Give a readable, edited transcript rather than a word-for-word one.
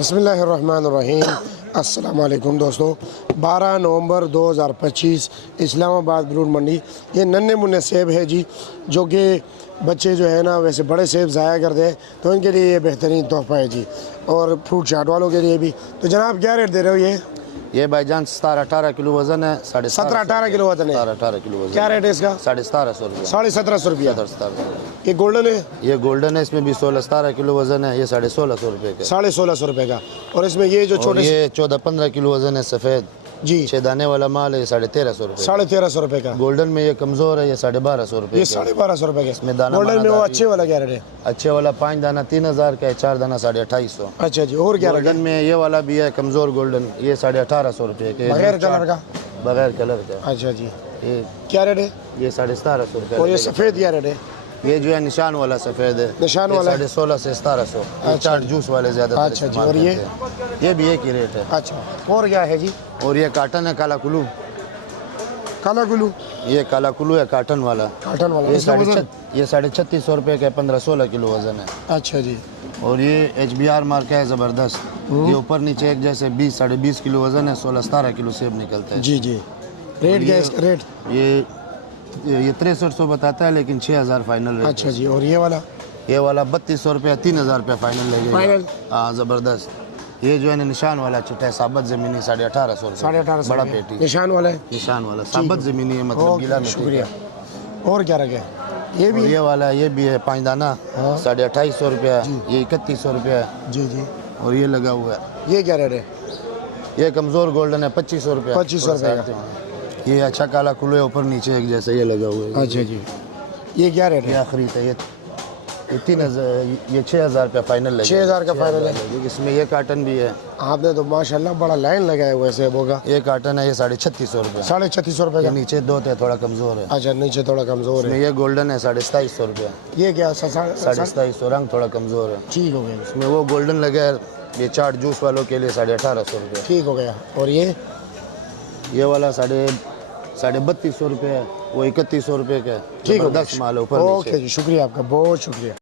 बिस्मिल्लाहिर्रहमानिर्रहीम। अस्सलाम वालेकुम दोस्तों। 12 नवंबर 2025 इस्लामाबाद ब्रूड मंडी। ये नन्हे मुन्ने सेब है जी, जो कि बच्चे जो है ना वैसे बड़े सेब ज़ाया करते हैं, तो इनके लिए ये बेहतरीन तोहफ़ा है जी, और फ्रूट चाट वालों के लिए भी। तो जनाब क्या रेट दे रहे हो? ये भाईजान 17-18 किलो वजन है, 17-18 किलो वजन है। 17-18 किलो वजन। क्या रेट है इसका? 1750 रुपये। 1750 रुपया। 1750। ये गोल्डन है? ये गोल्डन है, इसमें भी 16-17 किलो वजन है, ये 1650 रुपये का। 1650 रुपये का। और इसमें ये जो छोटे, ये 14-15 किलो वजन है, सफ़ेद जी 6 दाने वाला माल है, ये 1350 रुपये। 1350 रुपये का। गोल्डन में ये कमज़ोर है, ये 1250 रुपये। ये 1250 रुपये का। इसमें दाना गोल्डन में वो अच्छे वाला क्या रेट है? अच्छे वाला 5 दाना 3000 का है, 4 दाना 2850। अच्छा जी। और क्या रेट है? गोल्डन में ये वाला भी है कमज़ोर गोल्डन, ये 1850 रुपये के, बगैर कलर का। बगैर कलर का। अच्छा जी। ये क्या रेट है? ये 1750 रुपये। और ये सफ़ेद क्या रेट है? ये जो है निशान वाला सफ़ेद है, निशान वाला 1650 से 1700। चाट जूस वाले ज़्यादा। अच्छा जी। और ये भी एक ही रेट है। अच्छा। और क्या है जी? और ये काटन है, काला कुल्लू। काला कुल्लू। ये काला कुल्लू है काटन वाला। काटन वाला। ये इसका वजन? 3650 रुपये का 15-16 किलो वजन है। अच्छा जी। और ये HBR मार्क है ज़बरदस्त। ये ऊपर नीचे एक जैसे 20-20.5 किलो वजन है, 16-17 किलो सेब निकलता है। जी जी। रेट क्या है इसका? रेट ये 6300 बताता है, लेकिन 6000 फाइनल रेट। अच्छा जी। और ये वाला? ये वाला 3200 रुपया, 3000 रुपया फाइनल लगेगा। फाइनल? हाँ ज़बरदस्त। ये जो है ना निशान वाला चिट्टा है, साबत ज़मीनी 1850 रुपये। 1850 बड़ा पेटी निशान वाला है। निशान वाला साबत ज़मीनी है, मतलब गीला ओके, मिट्टी शुक्रिया। का। और क्या रखे? ये भी? और ये वाला ये भी है 5 दाना, हाँ। 2850 रुपया, ये 3100 रुपया। जी जी। और ये लगा हुआ है, ये क्या रेट है? ये कमज़ोर गोल्डन है, 2500 रुपया। 2500 रुपये का। ये अच्छा काला कुल्लू है, ऊपर नीचे एक जैसे ये लगा हुआ है। अच्छा जी। ये क्या रेट ये है? आखिरी था, ये 3000, ये 6000 रुपया फाइनल लगेगा। 6000 का फाइनल है। इसमें ये काटन भी है। आपने तो माशाल्लाह बड़ा लाइन लगाया हुआ है सेबों का। ये काटन है, ये 3650 रुपया। 3650 रुपये ये का। नीचे दो थे, थोड़ा कमज़ोर है। अच्छा, नीचे थोड़ा कमज़ोर इसमें है। ये गोल्डन है, 2750 रुपया। ये क्या? 2750, रंग थोड़ा कमज़ोर है। ठीक हो गया। इसमें वो गोल्डन लगा है, ये चाट जूस वालों के लिए 1850 रुपये। ठीक हो गया। और ये वाला 3250 रुपये है, वो 3100 रुपये का है। ठीक हो गया। 10 माल ऊपर ओके नीचे। जी, शुक्रिया आपका, बहुत शुक्रिया।